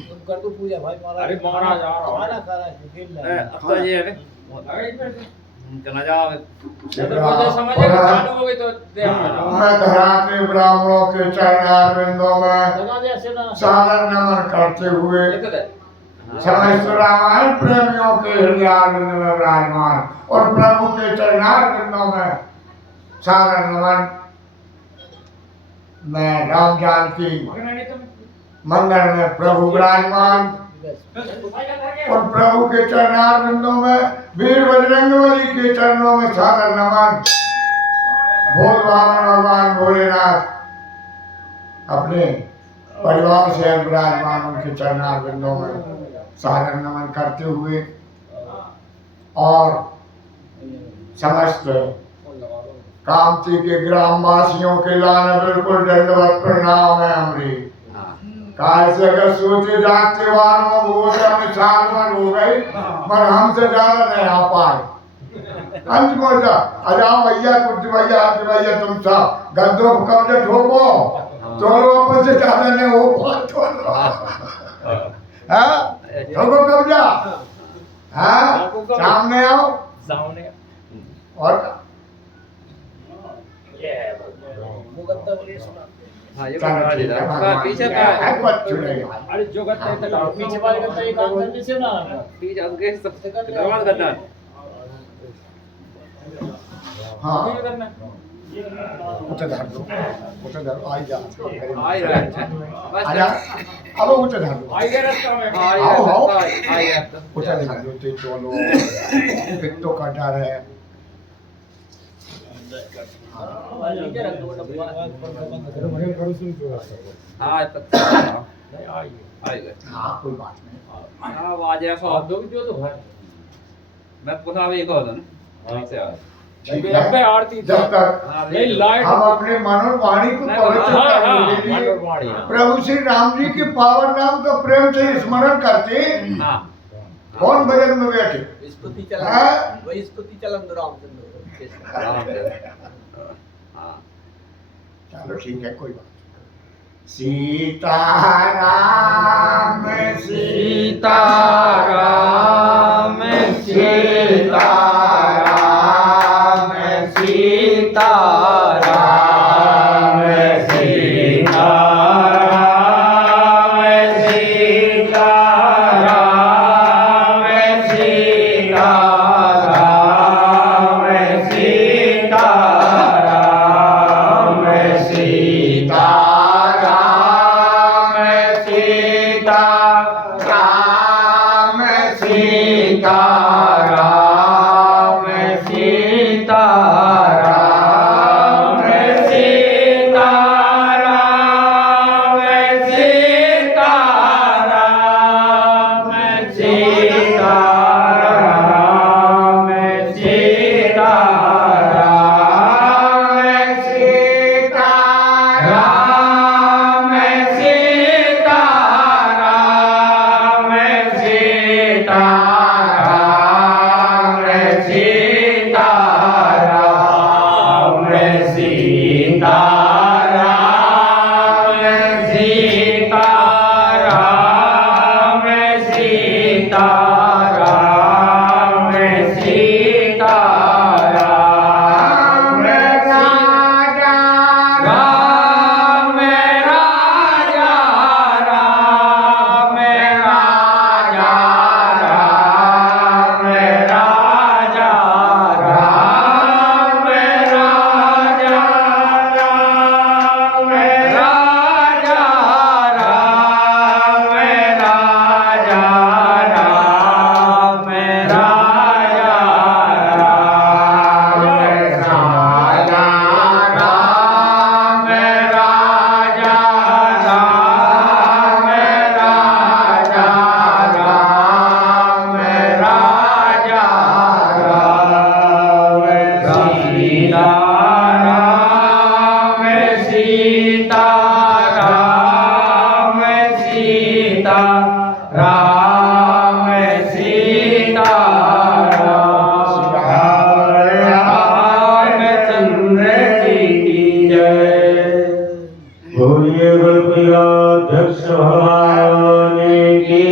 अरे महाराज आ रहा है अब तो ये है चला जाओ जब मुझे समझ में चालू हो गई तो मैं धराते ब्राह्मणों के चरणारविंदों में सादर नमन करते हुए समस्त रामायण प्रेमियों के हृदयारविंद में विराजमान और प्रभु के चरणारविंदों में सादर नमन। मैं राम जानकी मंदिर में प्रभु विराजमान और प्रभु के चरणारविंदों में वीर बजरंगबली के चरणों में सादर नमन। भोल भावन भगवान भोलेनाथ अपने परिवार से विराजमान उनके चरणारविंदों में सादर नमन करते हुए और समस्त कामती के ग्रामवासियों के लाने बिल्कुल दंडवत प्रणाम है हमारी। काहे से अगर सोचे जाते वारों भोजन साल भर हो गई पर हमसे ज्यादा नहीं आ पाए। अंत मोजा अजाओ भैया कुछ भैया आप भैया तुम सब गद्दों को कब्जे ठोको तो अपन से ज्यादा नहीं हो पाए। हाँ ठोको कब्जा हाँ सामने आओ सामने और हाँ ये पीछे का अरे जो गद्दा है पीछे वाले गद्दा ये काम करने से ना पीछे आगे सबसे दरवाजा गद्दा हाँ उठे धर दो आई जा आई रहा है बस आजा अब उठे धर दो आई गया रास्ता में आई गया उठे धर दो ते चलो एक तो कटा रहे हाँ कोई बात नहीं आवाज ऐसा आप दो जो तो भाई मैं पुनः अभी एक होता ना से आ आरती जब तक नहीं लाइट हम अपने मनोवाणी को पवित्र करने के लिए प्रभु श्री राम जी के पावन नाम का प्रेम से स्मरण करते कौन भजन में बैठे स्तुति चलन वही स्तुति चलन रामचंद्र चलो ठीक है कोई बात। सीता राम सीता राम सीता राम सीता राम सीता राम सीता रामचंद्र जी की जय। बोलिए अध्यक्ष भगवान की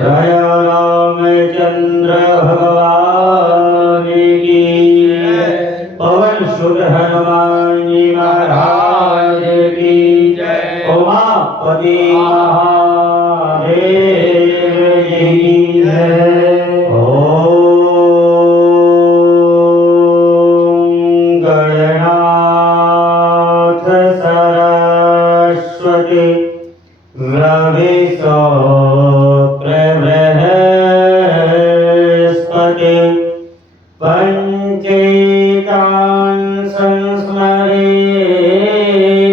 दया रामचंद्र भगवान की पवन सुत हनुमान जी महाराज की उमापति महादेव जी ओम गणनाथ सरस्वती रवि सौत्र बृहस्पति पंचेतान संस्मरे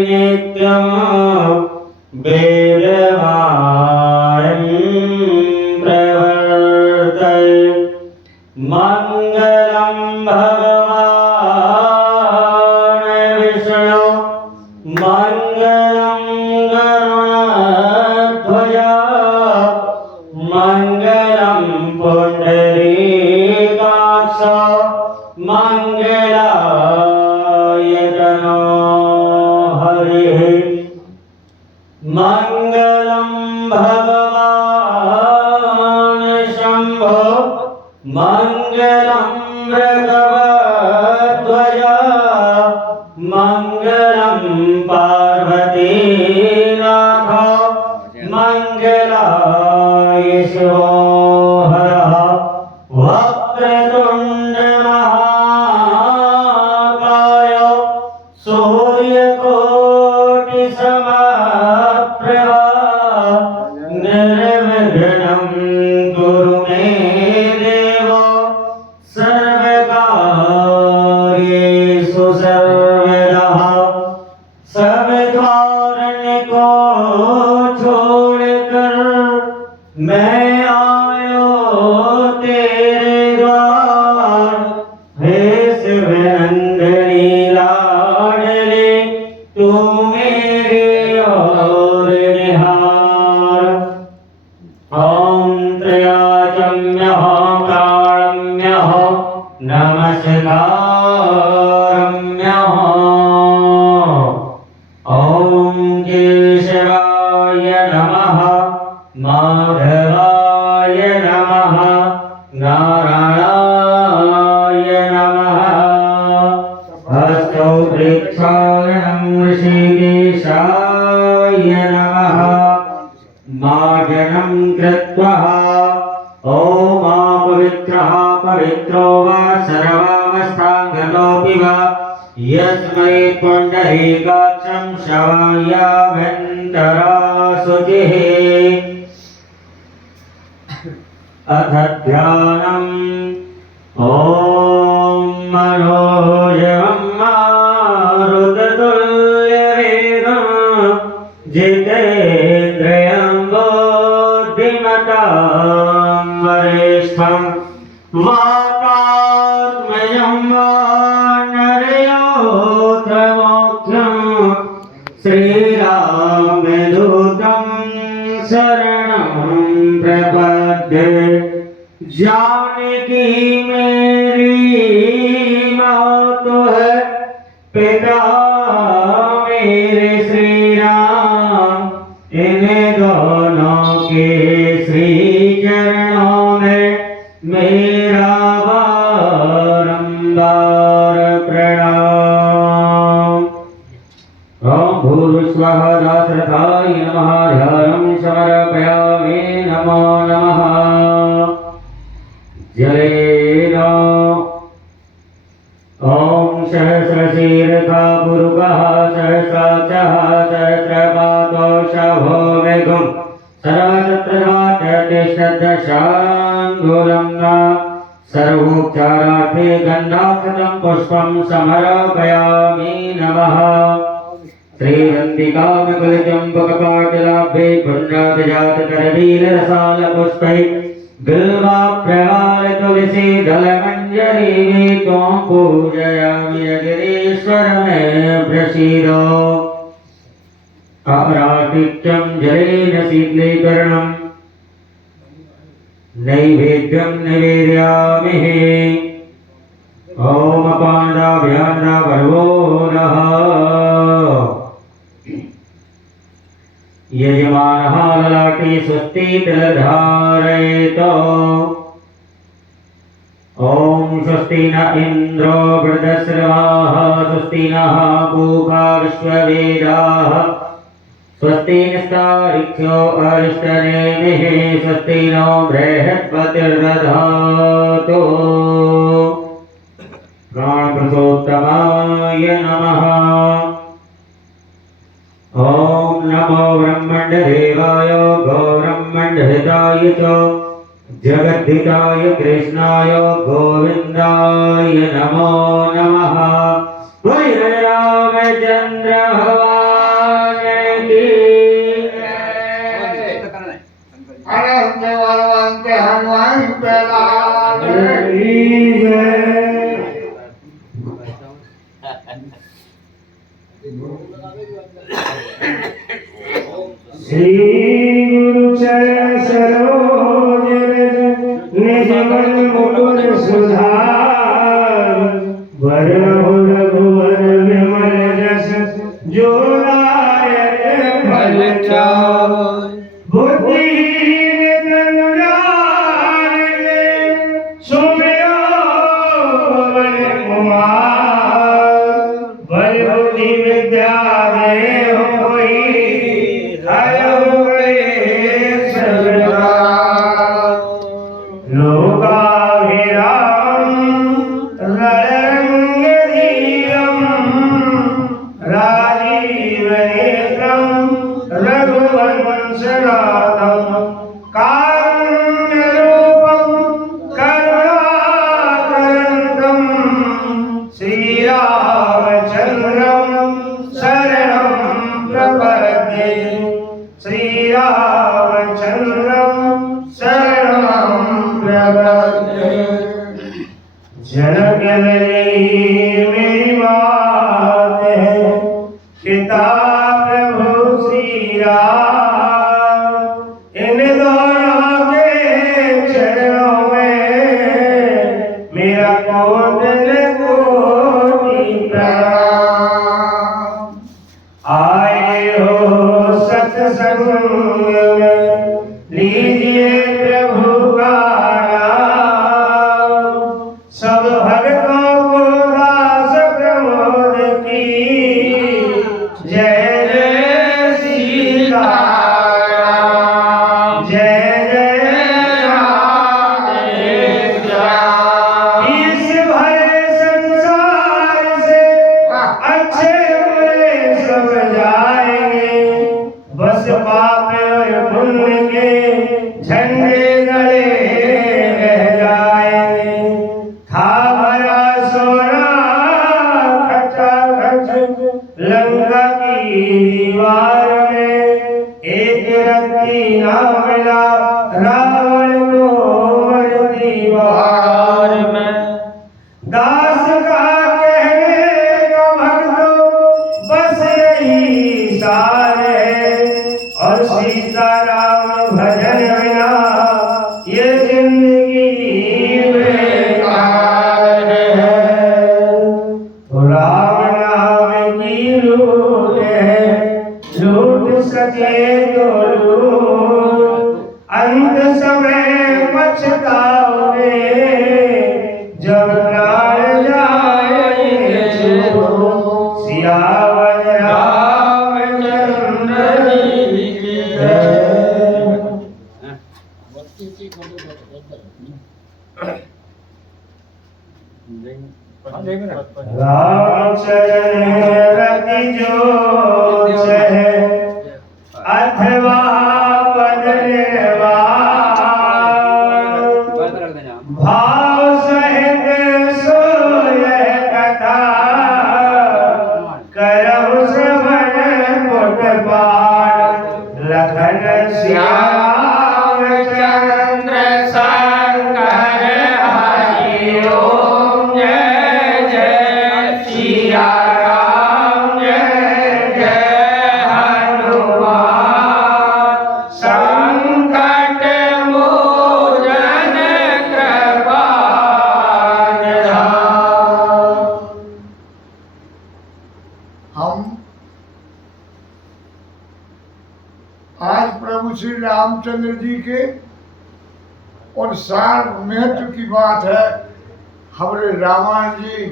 नित्यं वेदवाणं प्रवर्तये मंगलं भगवान् विष्णु मंगलं गरुड़ध्वज मंगलं पुंडरीकाक्ष मंगलाय तनो हरिः मंगलं भगवान् शंभो मंगलं मृगध्वज मंगलं पार्वतीनाथ मंगलाय शिवोहरः वक्रतुंड महाकाय सूर्यकोटि समप्रभा निर्विघ्नं कुरु मे देव सर्वकार्येषु सर्वदा सब कारण को छोड़कर मैं आयो तेरे द्वार हे शिवनंदनी लाडले तू मेरे और निहार ओम त्रयाचम्यः प्राणम्यः नमस्कारम्यः ओम केशवाय नमः माधवाय नमः नारायणाय नमः हस्तौ वृक्षाणं ऋषिकेशाय नमः मार्जनं कृत्वा पवित्रः पवित्रो वा सर्वावस्थाङ्गतोऽपि वा यस्मै पुण्डरीकाक्षं शवायाभ्यन्तरा शुचिः अथ ध्यानम् ॐ मनोजवं मारुततुल्यवेगं जितेन्द्रियं बुद्धिमतां वरिष्ठं वातात्मजं वानरयोत्रमोक्षं श्रीरामदूतं शरणं प्रपद्ये जानकी मेरी मातु है पिता मेरे श्री राम इन दोनों के श्री चरणों में मेरा बारंबार प्रणाम। ओम भूर्भुवः दासरथाय नमः ध्यानं समर्पयामि नमो नमः। जलेन ओम सहस्रशीर्षा पुरुषः सहस्राक्षः सहस्रपादो शभो मेघं सर्वशत्रघाततिष्ठदशाङ्गुलं सर्वोपचारार्थे गन्धाक्षतं पुष्पं समर्पयामि नमः। श्रीरन्तिकामकुलचम्पकपाटलाभे पुण्यजातकरवीररसालपुष्पै बिल्वाप्रवालतुलसी दलमञ्जरी त्वं पूजयामि गिरीश्वर मे प्रसीद। अरातिथ्यं जलेन शीतलीकरणं नैवेद्यं निवेदयामि। ओम अपानदाभ्यान्दापर्वोदः यजमानः ललाटे स्वस्ति तिलधारयेत। ओम स्वस्ति न इन्द्रो वृद्धश्रवाः स्वस्ति नः पूषा विश्ववेदाः स्वस्ति नस्तारिक्षो अरिष्टनेमिः स्वस्ति नो बृहस्पतिर्दधातु। प्राणप्रसोत्तमाय नमः। ओम नमो ब्रह्मण्डदेवाय गौब्रह्मण्डहिताय च जगद्धिताय कृष्णाय गोविन्दाय नमो नमः। बोल रामचंद्र भगवान की अनंत बलवंत हनुमंत लाल की जय। श्री गुरु चरण सरोज रज निज मन मुकुर सुधार वरहु रघुवर विमल जस जो नायक फल चार। बुद्धिहीन तनु जानिके सुमिरो पवन कुमार। बल बुद्धि विद्या देहु कोई हयो क्लेश विकार। लोकाभिरामं रणरङ्गधीरं राजीवनेत्रं रघुवंशनाथं कारुण्यरूपं करुणाकरन्दं श्रीरामचन्द्रं शरणं प्रपद्ये। श्रीरामचन्द्रं शरणं प्रपद्ये। जनकवल्ली मेरी बात है पिता प्रभु श्री राम। इन दोनों के चरणों में मेरा कोटि कोटि प्रणाम। आए हो सत्संग में लीजिए प्रभु का नाम। सब भक्तों को दास प्रमोद की जय जय सीताराम। जय जय राम। इस भरे संसार से अच्छे बुरे सब जाएंगे। बस पाप और पुण्य के झंडे गड़े रह जाएंगे। था भरा सोना खचाखच लंका की दीवार में। एक रत्ती ना मिला रावण को मर दीवार में। दास का कहने का भक्तों बस यही सार है। और सीताराम भजन बिना ये जिंदगी बेकार है। तो राम नाम की लूट है, लूट सके तो लूट। अंत समय पछताओगे जब प्राण जाएंगे छूट। सियावर रामचंद्र जी की जय। राम चरण रति जो है अथवा पद निर्वाण। भाव सहित सोय कथा करहु श्रवण पुट पाठ। लखन श्याम चंद्र शंकर हरि ओम। जय जय सिया राम। जय जय हनुमान। रामचंद्र जी के। और सार महत्व की बात है, हमारे रामायण जी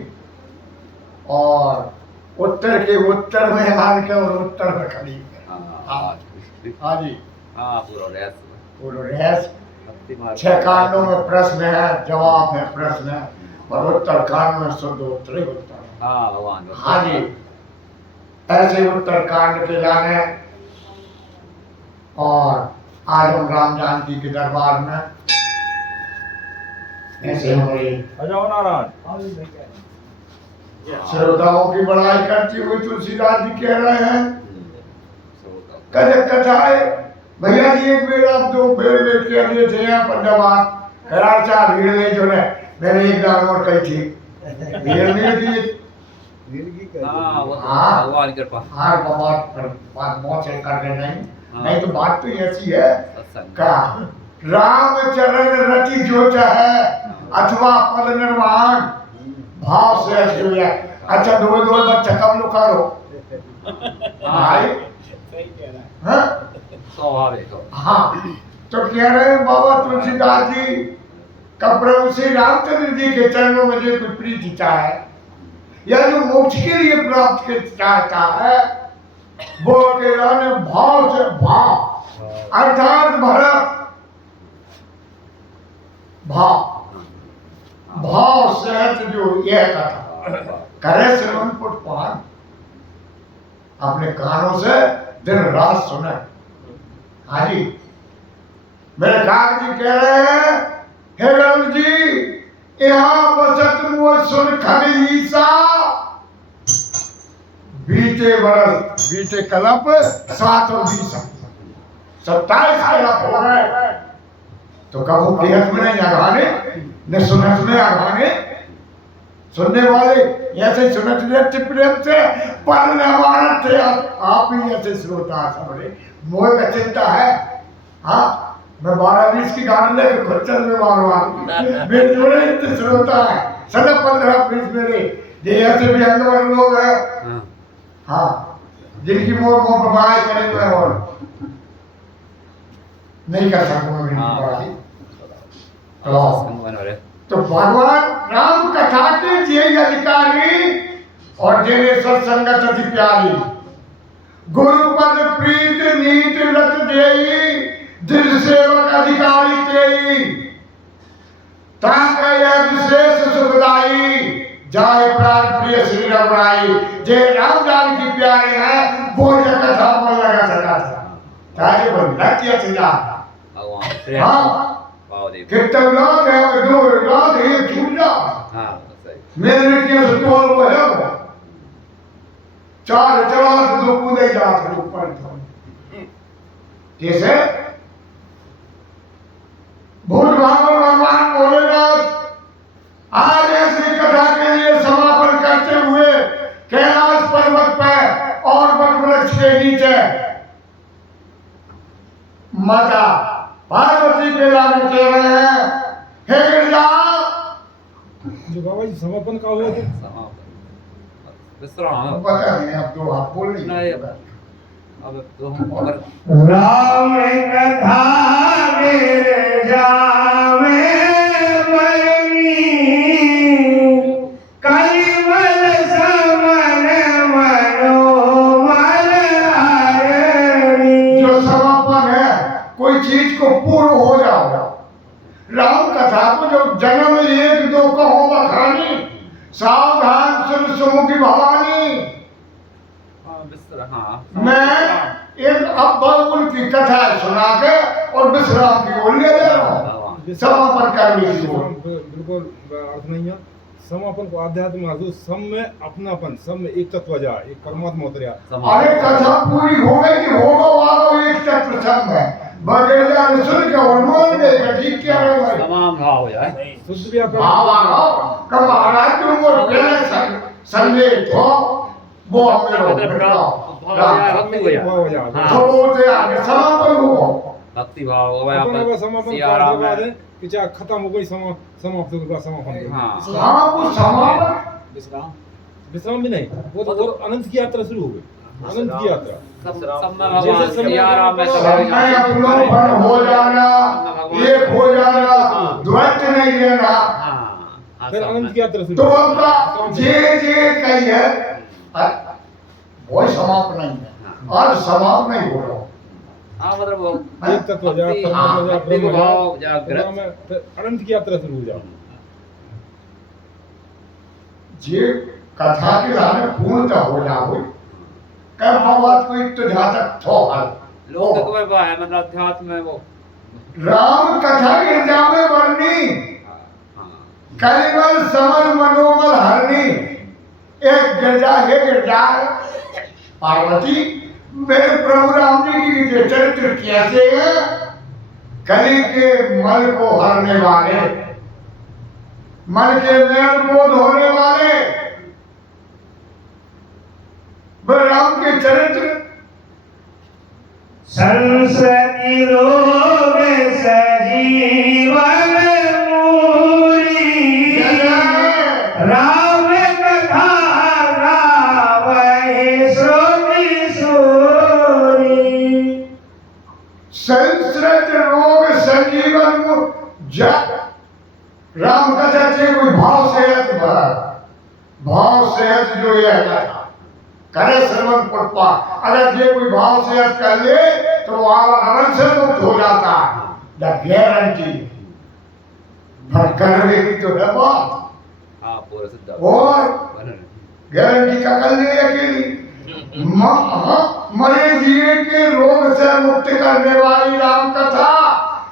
और उत्तर के उत्तर में हार के और उत्तर में खड़ी है। हाँ जी, हाँ पूरा रहस्य पूरा रहस्य। भक्ति मार्ग 6 कांडों में प्रश्न है, जवाब है, प्रश्न है, और उत्तर कांड में शुद्ध उत्तर ही उत्तर है। हाँ भगवान हाँ जी, ऐसे उत्तर कांड के लाने। और आज हम राम जानकी के दरबार में ऐसे हमारे अजो नारायण श्रोताओं की बड़ाई करती हुई तुलसीदास जी कह रहे हैं, कथक कथाए भैया जी एक बेर आप 2 बेर लेके दिए थे यहाँ पर जवाब करार चार भीड़ नहीं जो है, मैंने एक दान और कही थी भीड़ नहीं थी। हाँ वो तो हाँ। भगवान की कृपा हाँ बात बहुत से कर रहे नहीं। हाँ। नहीं तो बात तो ऐसी है सत्संग का रामचरण रति जो चाहे अथवा पद निर्माण भाव से जो है। अच्छा 2 बच्चा कब लो करो भाई। सही कह रहा है। हाँ स्वाभाविक हो। हाँ, तो कह रहे हैं बाबा तुलसीदास जी का प्रभु श्री रामचंद्र जी के चरणों में जो कोई प्रीति चाहे या जो मोक्ष के लिए प्राप्त के चाहता है, वो अकेला ने भाव से भाव अर्थात भरत भाव से जो यह कथा करे श्रवण पुष्पान अपने कानों से दिन रात सुने। हाँ जी, मेरे काक जी कह रहे हैं, हे राम जी यहाँ बसत मुझ सुन खड़ी ईसा बीते बरस बीते कलप 7 और 20 27 कलप हो गए। तो कबू बेहद में नहीं आगाने न सुनत में आगाने सुनने वाले ऐसे सुनत व्यक्ति प्रेम से पढ़ने वाला थे आप ही ऐसे श्रोता सबरे मोह का चिंता है। हाँ मैं 12-20 की गाड़ी लेकर खच्चर में मारवा मेरे जोड़े इतने श्रोता है 15-20 मेरे ये ऐसे भी अंगवर लोग हैं। हाँ जिनकी मोह प्रभाव करेंगे और नहीं कर सकूंगा। तो भगवान राम कथा के जे अधिकारी और जेने सत्संगत अति प्यारी गुरु पद प्रीत नीत रत देई दिल सेवक अधिकारी तेई ताका यह विशेष सुखदाई जाए प्राण प्रिय श्री रघुराई। जे राम जानकी प्यारे हैं वो यह कथा मन लगा सका था ताकि वो नृत्य सजा। हाँ कितने लोग हैं, 2 लोग एक झूठ हाँ सही मेरे क्या सुतोल वो है वो 4 चला तो 2 कूदे जाते ऊपर था कैसे भूल भागवत भगवान भोलेनाथ आज ऐसी कथा के लिए समापन करते हुए कैलाश पर्वत पर और वट वृक्ष के नीचे माता पार्वती के लाने कह रहे हैं, हे गिरजा जो बाबा जी समापन का हुआ था समापन विश्राम पता नहीं अब तो आप बोल नहीं नहीं अब तो हम पर राम कथा जावे मरनी कलिमल समन मनोमल हरणी। जो समापन है कोई चीज को पूर्ण हो जाओ। राम कथा को जब जन्म 1-2 कहो बखानी सावधान सुन सुमुखी भवानी। हाँ मैं एक अब उनकी कथा सुना के और विश्राम की ओर ले जा रहा हूँ समापन करने की ओर। बिल्कुल अर्थ नहीं है। समापन को आध्यात्म आजू सब में अपनापन, सब में एक तत्व जा, एक परमात्मा उतरिया। अरे कथा पूरी हो गई कि होगा वालों एक तत्व सब में बगैर ने सुन के और मान गए ठीक क्या है भाई तमाम भाव हो जाए शुद्ध भी आप भाव आओ कब महाराज तुम वो पहले संदेश हो वो हमें भक्ति हो जाए तो वो से आगे समापन हो भक्ति भाव हो गया अपना अपन समापन सिया करने राम के बाद है है कि चाहे खत्म हो गई समाप्त हो गया समापन। हाँ हाँ वो समापन विश्राम विश्राम भी नहीं, वो तो अनंत की यात्रा शुरू हो गई। अनंत की यात्रा सब में भगवान सिया राम में सब समय अपनोपन हो जाना, एक हो जाना, द्वैत नहीं लेना। फिर अनंत की यात्रा शुरू। तो उनका जे कही है वो समाप्त नहीं है और समाप्त नहीं हो रहा। हाँ मतलब वो एक तत्व जा, भक्ति, परमात्मा जा, भक्ति ब्रह्म को जा, भाव जागृत। में फिर अनंत की यात्रा शुरू हो जाओ। जे कथा के राह पूर्णतः हो जाओ कब भगवत को तो जहाँ तक थो हल लोग को वो है मतलब अध्यात्म में वो राम कथा गिरजा में वर्णी कलिमल समल मनोमल हरणी। एक गिरजा है गिरजा पार्वती मेरे प्रभु राम जी की जो चरित्र कैसे है, कली के मल को हरने वाले, मन के मैल को धोने वाले राम के चरित्र। संसदी रोग सजीवन मूरी राम कथा गावै श्रोति सूरी। संसृत रोग संजीवन राम कथा से कोई भाव सेहत भाव सेहत जो यह कथा करे श्रवण पटपा, अगर ये कोई भाव सेहत कर ले तो वो अनंत से मुक्त हो जाता है। द गारंटी पर करने की तो है बात। हाँ पूरा सिद्ध और गारंटी का कर ले अकेली मरे जिए के रोग से मुक्त करने वाली राम कथा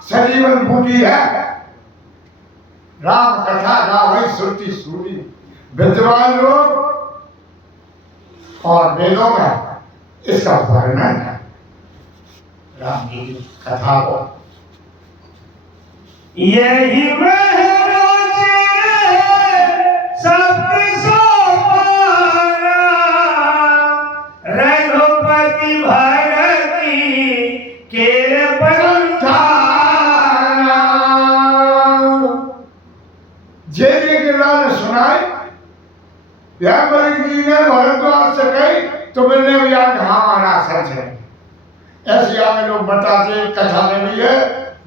सजीवन बूटी है। राम कथा गावै श्रुति सूरी। विद्वान लोग और वेदों में इसका वर्णन है राम जी की कथा को। यही सप्त सोपाना रघुपति भरती के पंथाना। जे के लाल सुनाए जी ने भरद्वाज से कही तो मैंने भी यार हमारा सच है। ऐसे आगे लोग बताते कथा में भी है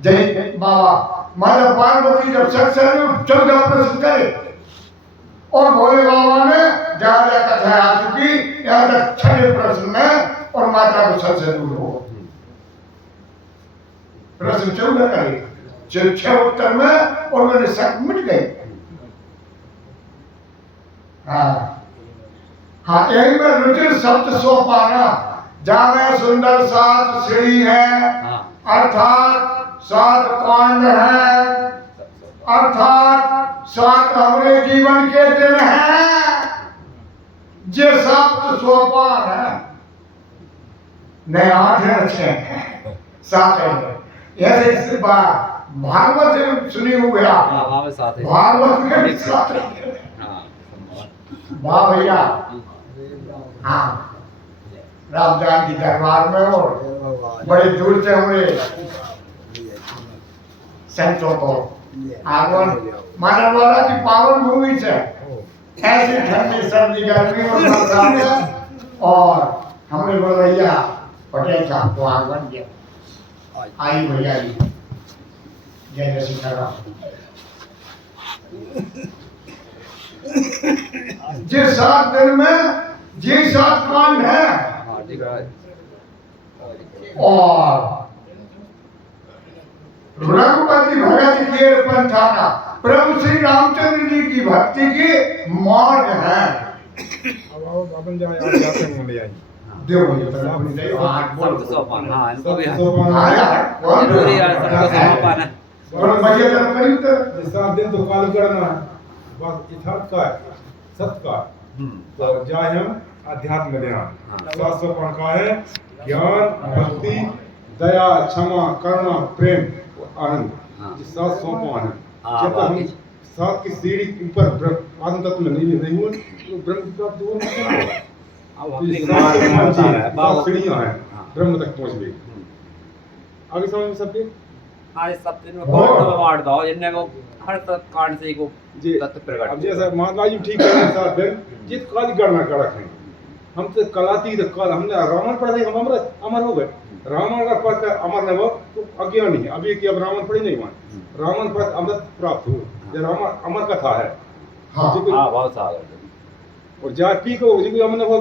जय बाबा माता पार्वती जब सत्संग 14 प्रश्न करे और भोले बाबा ने जहाँ जहाँ कथा आ चुकी यहाँ तक 6 प्रश्न में और माता को सबसे दूर हो प्रश्न 14 करे 6 उत्तर में और मैंने शक मिट गई। हाँ यही में रुचिर शब्द सोपाना जहाँ सुंदर 7 सीढ़ी है अर्थात 7 कांड है अर्थात 7 हमारे जीवन के दिन हैं जे सप्त सोपान है नहीं 8 अच्छे 7 है। ऐसे भागवत सुनी हुई है भागवत में 7 वाह भैया। हाँ राम जानकी दरबार में और बड़े दूर से हुए संतों को आगमन मानव वाला की पावन भूमि से ऐसी ठंडी सर्दी गर्मी और बरसात और हमने भैया पटेल साहब को आगमन किया। आई भैया जी जय जय सीताराम। जे 7 दिन में जे 7 कांड है और रघुपति भगत के पंथाना प्रभु श्री रामचंद्र जी की भक्ति के मार्ग है। अब अपन जाते हैं ले आई देव भैया तो अपनी दे शब्द सोपान हाँ इनको भी आया कौन जरूरी है शब्द सोपान है। और भैया तो करीब तो 7 दिन तो काल करना है बस यथार्थ का है सत्य का तो जाए हम अध्यात्म ध्यान 7 सोपान का है ज्ञान भक्ति दया क्षमा करुणा प्रेम आनंद ये 7 सोपान है। जब तक हम 7 की सीढ़ी ऊपर आत्म तत्व में नहीं हुए तो ब्रह्म प्राप्त हो नहीं। 7 सीढ़ियां हैं ब्रह्म तक पहुंच गई। आगे समझ में सबके हाँ इस सब दिन में बहुत बांट दो जिनने को हर कांड से को जी तत्व प्रकट अब जैसा महात्मा जी ठीक है 7 दिन जित काज करना कड़क है हम तो कलाती तो कल हमने रावण पढ़ लिया, हम अमर हो गए। रावण का पद अमर न हो तो अज्ञानी है। अभी कि अब रावण पढ़ी नहीं मान, रावण पद अमृत प्राप्त हो, ये रावण अमर कथा है। हाँ हाँ बहुत साल और जाति को जी हमने वो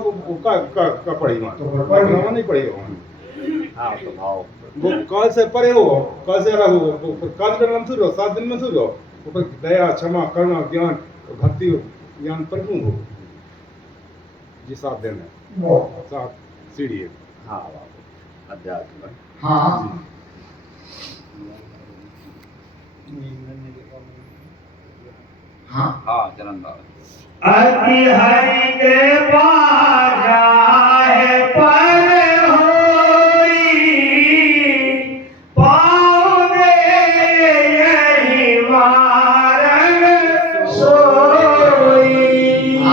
का पढ़ी मान, तो रावण नहीं पढ़ी हो। हाँ तो भाव वो काल से परे हो, काल से अलग हो, वो काल का नाम सूर्य हो, 7 दिन में सूर्य हो, ऊपर दया क्षमा करुणा ज्ञान और भक्ति ज्ञान परिपूर्ण हो। जी 7 दिन है, वो 7 सीढ़ी है। हाँ बाबू अध्यात्म हाँ हाँ हाँ जन्मदार अति हरि कृपा जाहे पर होई, पाँव दे यही मारन सोई।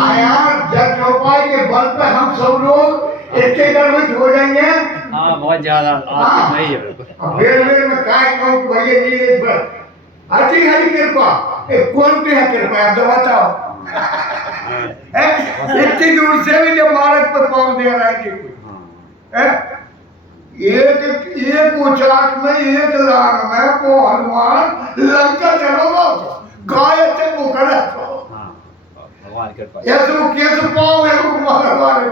आया जग चौपाई के बल पे हम सब लोग इतने गर्वित हो जाएंगे। हाँ बहुत ज्यादा आती नहीं है बिल्कुल। अब बेर में काय कहूँ भैया नीले पर अति हरि कृपा, कौन पे है कृपा आप तो बताओ। इतनी दूर से भी जब मार्ग पर पाँव दे रहा है एक उचाट में एक लाख में वो हनुमान लंका चलो गाय चल मुकरा हाँ भगवान कृपा ऐसो केस पाँव है वो हमारे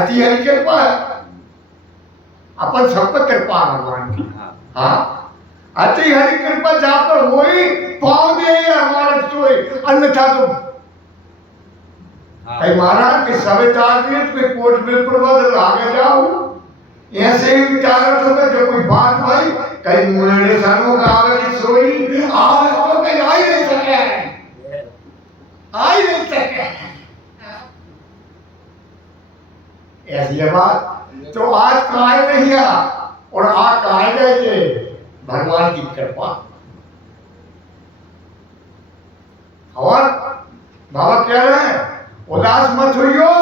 अति हरि कृपा है। अपन सब पर कृपा है भगवान की। हाँ हाँ अति हरि कृपा जहाँ पर होई पाँव दे हमारे सोई, अन्यथा तो कई महाराज के सवेतार दिए तो कोट में प्रबंध आगे जाओ ऐसे ही विचार तो जो कोई बात भाई कई मुझे सालों का आगे की सोई आज तो कहीं आ ही नहीं सके, आ ही नहीं सके। ऐसी है बात। तो आज कहा नहीं आ और आज कहा गए भगवान की कृपा। और बाबा कह रहे हैं उदास मत होइयो,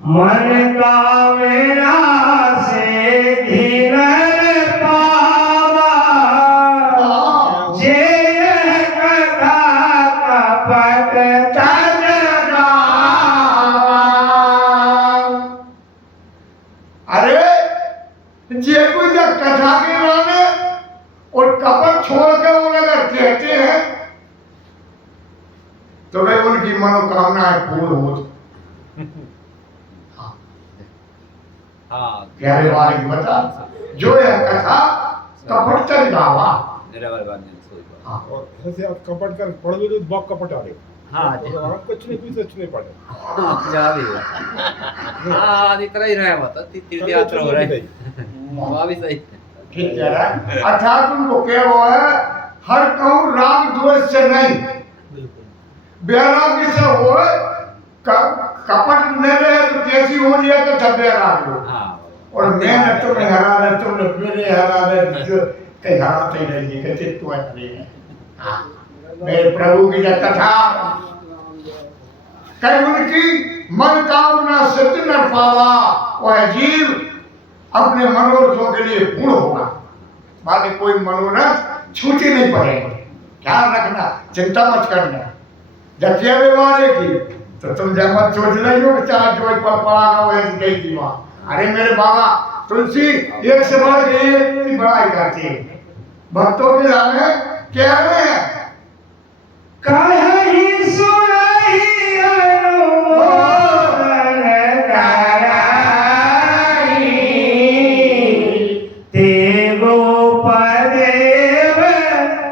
मन का मेरा से धीरज पावा, जे कथा कपट तज गावा। अरे जे कोई जब कथा के नामे और कपट छोड़ के वो अगर कहते हैं तो भाई उनकी मनोकामनाएं पूर्ण हो। हाँ प्यारे वाले की बता जो है कथा कपट तक गावा। निरावर बांधने सोई हाँ और ऐसे आप कपट कर पढ़ लो तो बाप कपट आ रहे हाँ हो, आप कुछ नहीं पढ़े। हाँ जा भी हुआ। हाँ इतना ही रहा मत तीर्थ यात्रा हो रहा है वहाँ भी सही ठीक कह रहा है। अर्थात उनको क्या वो है हर कहूँ राग द्वेष से नहीं बैरागी से हो। कपट न रहे तो कैसी हो जाए तो तब बैराग हो। हाँ और मैं न तुमने हरा रहे तुमने मेरे हरा रहे जो कहीं हराते ही नहीं कहते तू ऐसे है। मेरे प्रभु की जो कथा कहीं उनकी मन कामना सिद्ध न पावा वह जीव अपने मनोरथों के लिए पूर्ण होगा। बाकी कोई मनोरथ छूटे नहीं पड़ेगा। ख्याल रखना, चिंता मत करना। जब क्या व्यवहार है की तो तुम जब मत सोच रही हो चाहे जो पर पड़ा हो ऐसी गई थी वहाँ। अरे मेरे बाबा तुलसी एक से बढ़ के एक की बड़ाई करती है। भक्तों के लाने कह रहे हैं कहीं सुनाई अनुमोदन कराई, देवो पदेव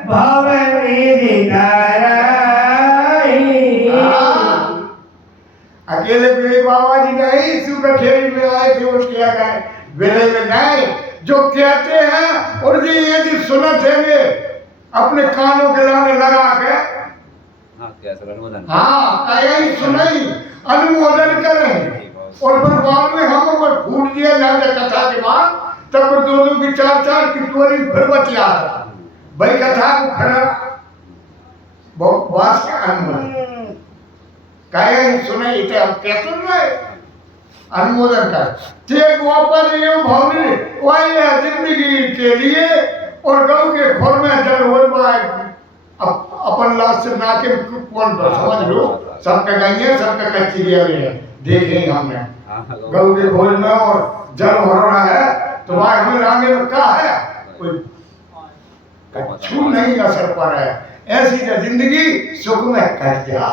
भवनिधि धराई। अकेले मेरे बाबा जी नहीं सुख खेली में आए थे और किया गए वेले में नहीं जो कहते हैं और जी ये जी सुनत है वे अपने कानों के लाने लगा के हाँ कैसा अनुमोदन हाँ कहीं सुनाई अनुमोदन करें और फिर बाद में हम अगर फूट दिया जाए कथा के बाद तब फिर दो की चार की टोरी फिर बतिया भाई कथा को खड़ा बहुत वास का अनुमोदन कहीं सुनाई थे हम क्या सुन रहे अनुमोदन कर ते गोपाल ये भवनी वही है जिंदगी के लिए और गौ के खोर में जल हो अपन लाश से नाके कौन समझ लो सबका गंगे सबका कच्ची लिया हुई है देखे हमने गऊ के खोज में और जल भरना है तो भाई हमें आगे में क्या है, कोई कछु नहीं असर पर है। ऐसी जो जिंदगी सुख में कट गया,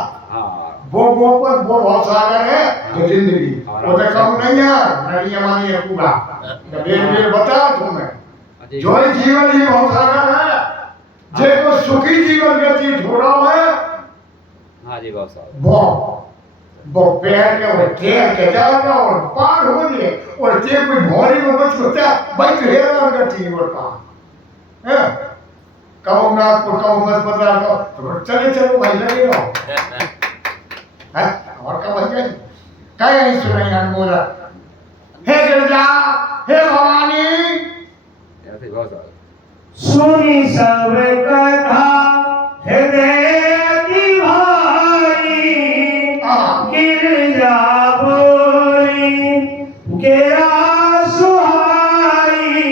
वो पर वो बहुत सागर है जो जिंदगी वो तो कम नहीं है, नदियां मानी है पूरा बेर बता तुम्हें जो जीवन ही बहुत सागर है, जे को सुखी जीवन व्यतीत हो रहा है। हाँ जी बहुत सारा वो पैर के और ट्रेन के जाएगा और पार हो जाए और जे कोई भौरी में बच होता भाई तो हेरा उनका ठीक होता है। कहो नाथ को कहो मत बता दो तो चले चलो भाई लगे रहो है और का भाई जाए क्या नहीं सुनाई अनमोला हे गिरजा हे भवानी ऐसे बहुत सारा सुनी सब कथा हृदय दिवाई गिरजा बोली गिरा सुहाई।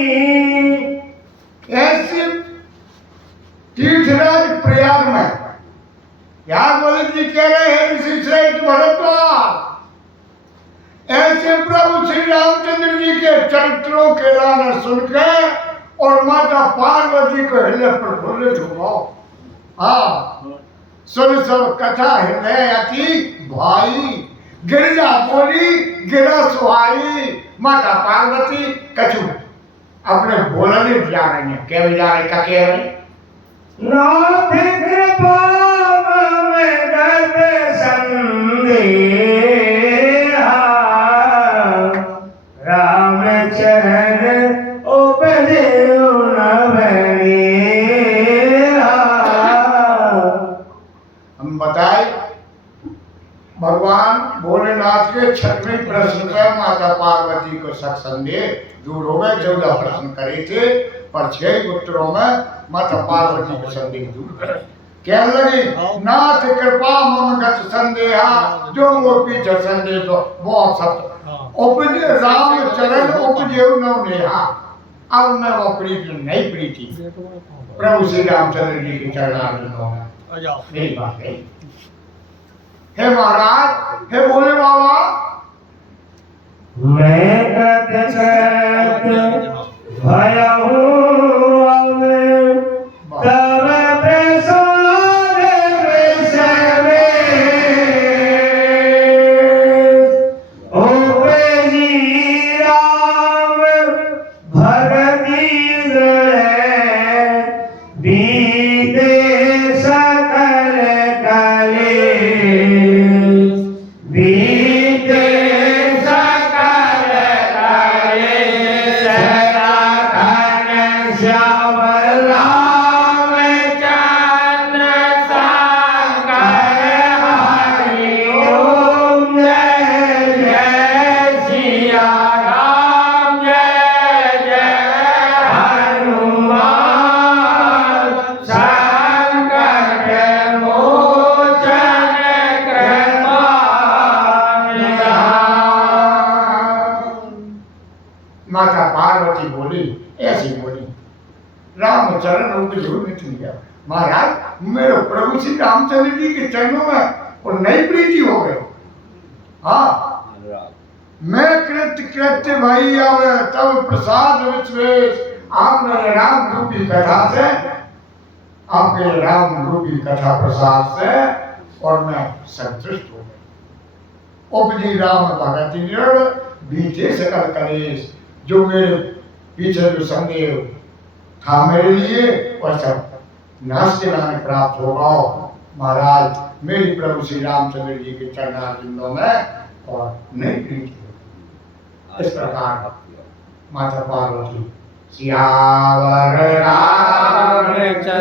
ऐसे तीर्थराज प्रयाग में यार बोले जी कह रहे हैं ऋषि श्रेष्ठ भरद्वाज ऐसे प्रभु श्री रामचंद्र जी के चरित्रों के लाना सुनकर और माता पार्वती को हृदय प्रफुल्लित हुआ। हाँ सुन सब कथा हृदय अति भाई गिरजा बोली गिरा सुहाई। माता पार्वती कछु अपने बोलने जा रही है, क्या भी जा रही का कह रही नाथ कृपा में गद संदेहा राम चरण उपजे हम बताए भगवान भोलेनाथ के छठवें प्रश्न पर माता पार्वती को शक संदेह दूर हो गए। 14 प्रश्न करे थे पर 6 उत्तरों में माता पार्वती को संदेह दूर करे। कहने लगी नाथ कृपा मम गत संदेहा जो वो पीछे संदेह तो वो सत्य उपजे राम चरण उपजे न नेहा। अब मैं वो प्रीति नहीं प्रीति प्रभु श्री रामचंद्र जी के चरणारविंदों में यही बात है। हे महाराज हे भोले बाबा मैं गत सत भयहु अब तब प्रसाद विसरे उपजी राम भगति बीते सकल कलेश बीते सकल कलेश सनातन श्याम रामचंद्र शंकर हरि ओम जय जय सिया राम जय जय हनुमान संकट मोचन कृपा निधान। माता पार्वती बोली ऐसी बोली रामचरण उपजोगित लिया। महाराज मेरे प्रभु श्री रामचंद्र जी के चरणों में और नई प्रीति हो गई। हाँ मैं कृत्य भाई आवे तब प्रसाद विश्वेश आपने राम रूपी कथा से आपके राम रूपी कथा प्रसाद से और मैं संतुष्ट हो गया। उपजी राम भगति निरण बीते सकल कलेश जो मेरे पीछे जो संदेह था मेरे लिए वह सब नाश के नाम प्राप्त होगा। महाराज मेरी प्रभु श्री रामचंद्र जी के चरणारविंदों में और नई प्रीति हो। इस प्रकार माता पार्वती सियावर रामचंद्र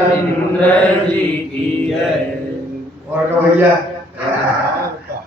जी की जय। और भैया